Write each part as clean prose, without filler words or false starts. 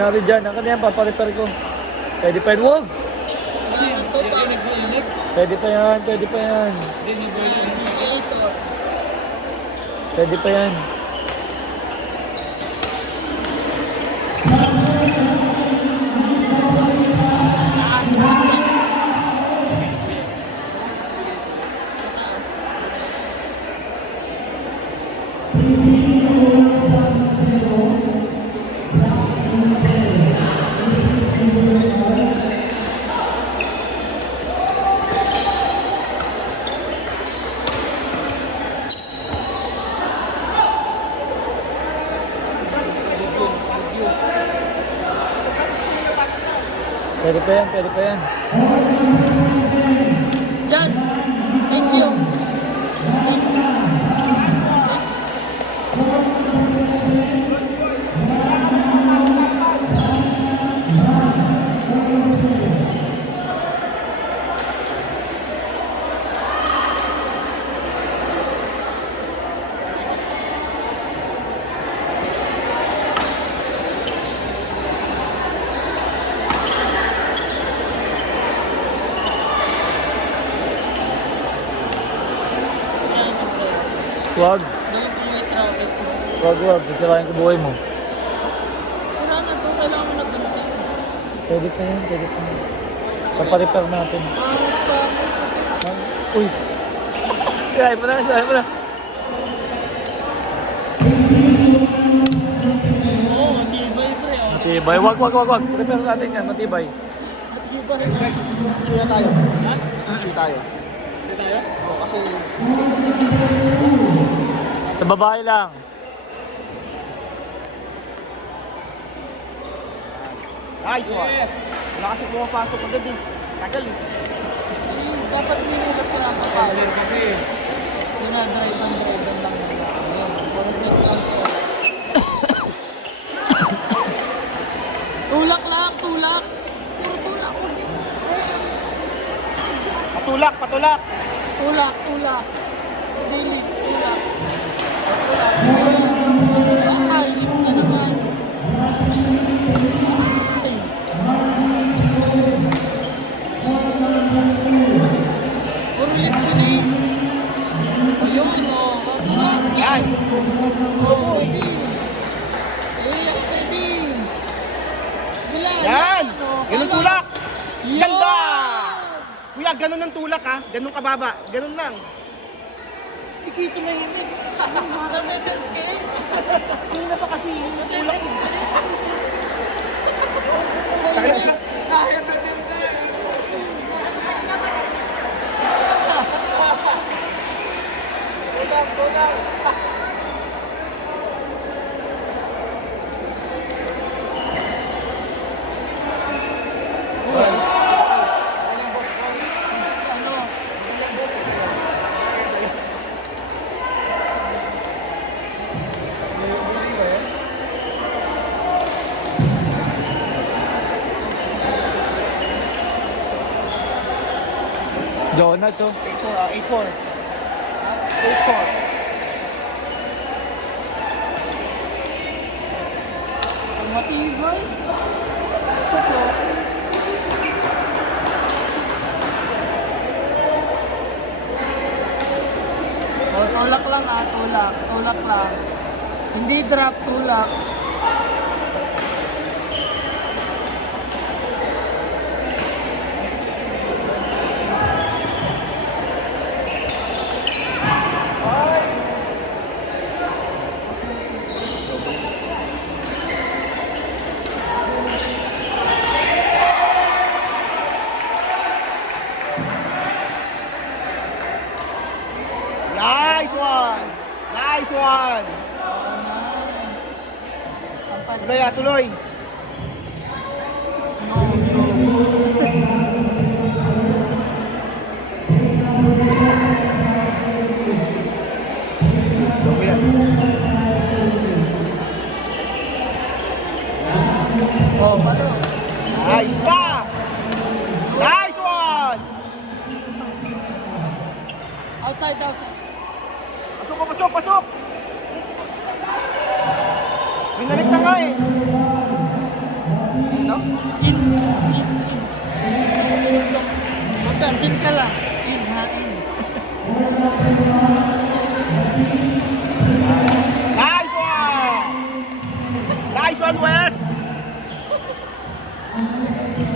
nangyari dyan? Ang kanyan, paparepair ko. Pwede pa yun, huwag! Pwede pa yan, pwede pa yan. Pwede pa yan. Pwede pa yan, pwede pa yan. Jan, thank you. Huwag. Dahil po yung traffic mo. Huwag. Sisirain ko buhay mo. Sira na to, kailangan mo nagganti. Pwede pa yan, pwede pa yan. Paparepair natin. Uy! Sirain mo na, sirain mo na. Oo, matibay pa yun. Matibay. Huwag. Repair natin yan, matibay. Matibay. Suya tayo. Ha? Suya tayo. Sira tayo? Oo, kasi Sa babae lang. nice one. Yes! Wala kasi pumapasok agad eh. Tagal eh. Dapat minulat ko lang kapasok kasi dinadrive lang lang nila. Ayan, puro set transfer. Tulak lang, tulak. Puro tulak. Patulak. Tulak. Dilig, tulak. Tulak. Ay, limit na naman. Ay. Puro lips yun eh. Ayun, oh. Nice. Oh, pwede. Pwede. Wala. Yan! Oh, Ganun kala- tulak! Yun! Ganda! Kuya, ganun ang tulak ha. Ganun kababa. Ganun lang. Ikito na yun eh. Nag-dance ka eh. Kanina pa kasi yung tulak mo. Dahil na din ka eh. Tulak. Jonas, oh. 8-4. 8-4. Matibay. Totoo. Oh, tulak lang ah, tulak lang. Hindi drop, tulak. Nice one! Nice one! Oh, nice. Ang pansin. Tuloy ah, tuloy. Double yan. Oh, paano? Nice na! Nice one! Outside. Pasok! Binalik na nga eh. In. Mag-atin ka lang. In, ha, in. Nice one! Nice one, Wes!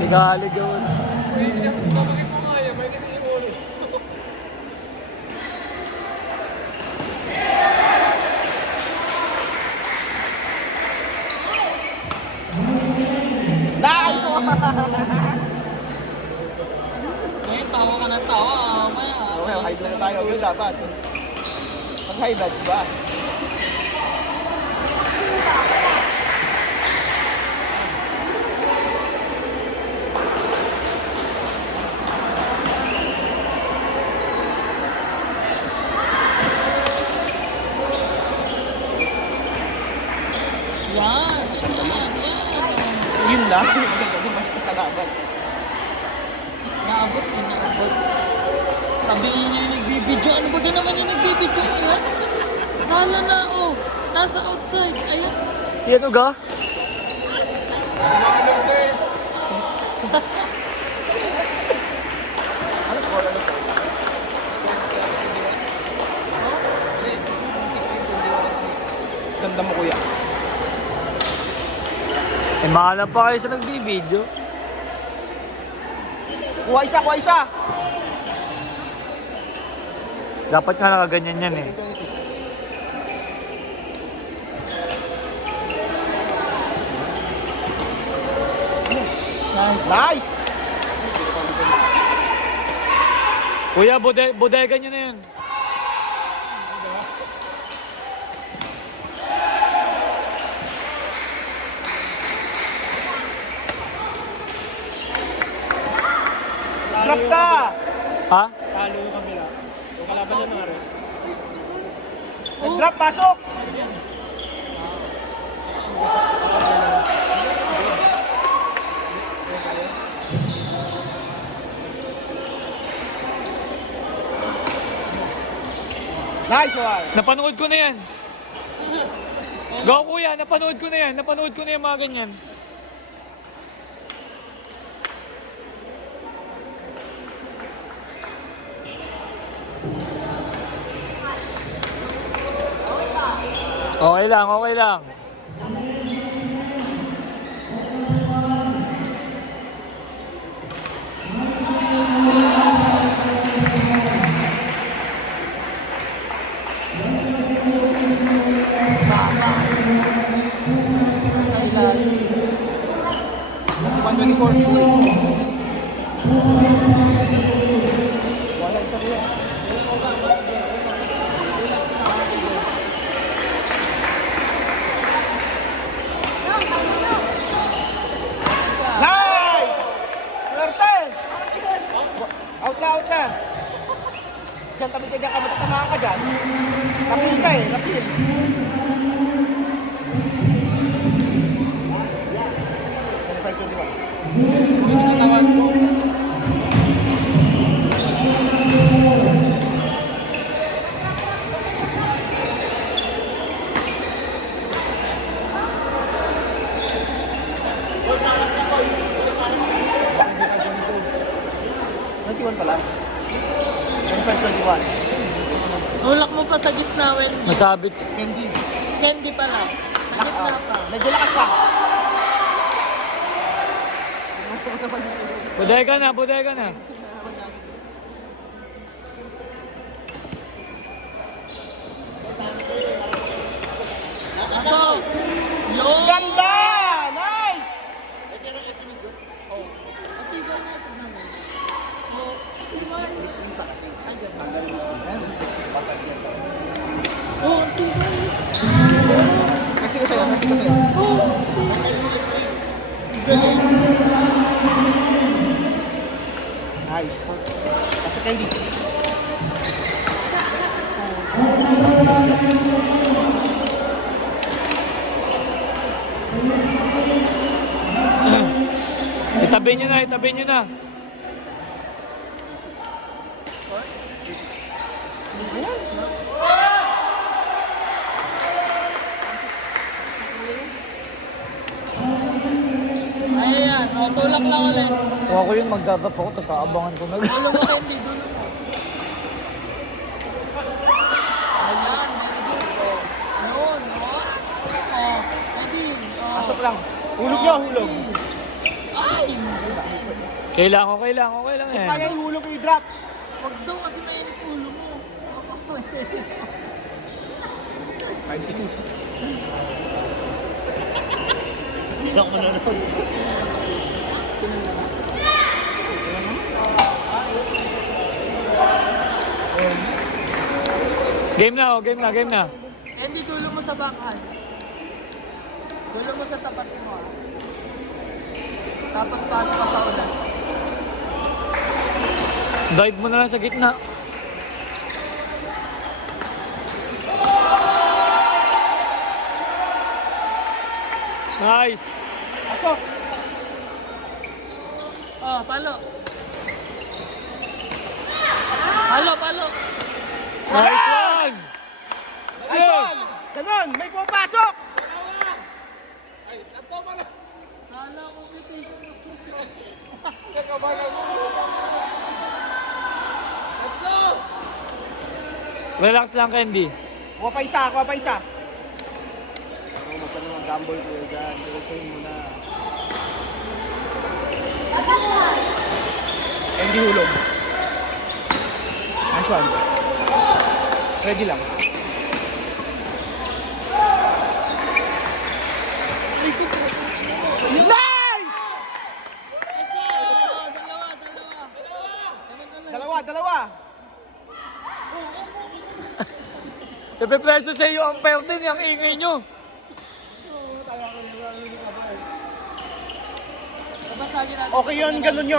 Pinaligaw na. Nice one! Ngayon, tawa ka ng tawa. Maya. Okay, high blood na tayo. Yun dapat. Pag high blood, diba? Yan. Yun lang. Maganda naman yung kalaban. Naabot, inaabot. Sabihin niya yung nagbibidyo. Ano ba ka naman yung nagbibidyo? Ayan. Sala na, oh. Nasa outside. Ayan. Yan uga? Ano score? Ano score? Ganda mo, kuya. Eh, maalam pa kayo sa nagbibideo. Kuha isa, kuha isa! Dapat nga nakaganyan yan eh. Nice. Nice! Kuya, bodega nyo na yan. Drop ka! Ha? Talo yung kabila. Yung kalaban na naro. Nag-drop, pasok! Nice one! Napanood ko na yan. Go kuya, napanood ko na yan. Napanood ko na yan mga ganyan. Okay lang, okay lang. Sa ilalim. 124. Wala isa rin. Nice! Swerte! Out na, out na. Diyan tabi ka dyan, matatamaan ka dyan. Napil ka eh, napil. Hindi katawan ko. Pala. 25-21. Hulak mo pa sa gitna, Wendy. Nasabit. Candy. Candy pala. Sa gitna pa. Medyo lakas pa. Bodega na, bodega na. So, yung... Ganda! Nice! Oh, Kasi ko sa'yo, kasi ko sa'yo. Nice. Kasi candy. Itabi nyo na, itabi nyo na. Ay, Oh, tulak lang ulit. Kung ako yun, magdadap ako, tapos aabangan ko na. Dulo mo, Candy. Dulo mo. Ayan, very good. Oh. Yun, oh. Oh, Candy. Oh. Pasok lang. Hulog nyo, hulog. Ay! Kailangan ko yan. Kaya yung hulog yung drop. Wag daw kasi mainit ulo mo. 5-6. Hindi ako manonood. Game na. Candy, dulo mo sa backhand. Dulo mo sa tapat mo. Ah. Tapos pasok ka sa ulan. Dive mo na lang sa gitna. Nice! Pasok. Oh, palo. Palo. Nice one! Nice one. Ganon, may pumapasok. Sala ko kasi. Relax lang, Candy. Kuha pa isa. Ako magkano ng gamble ko dyan. Diretsuhin mo na. Hindi hulog. Nice one. Ready lang. Nice! Kasi, Dalawa. Nape-preso sa iyo ang pair din, yung ingay nyo. Babasagin natin. Okay yun, ganun yun.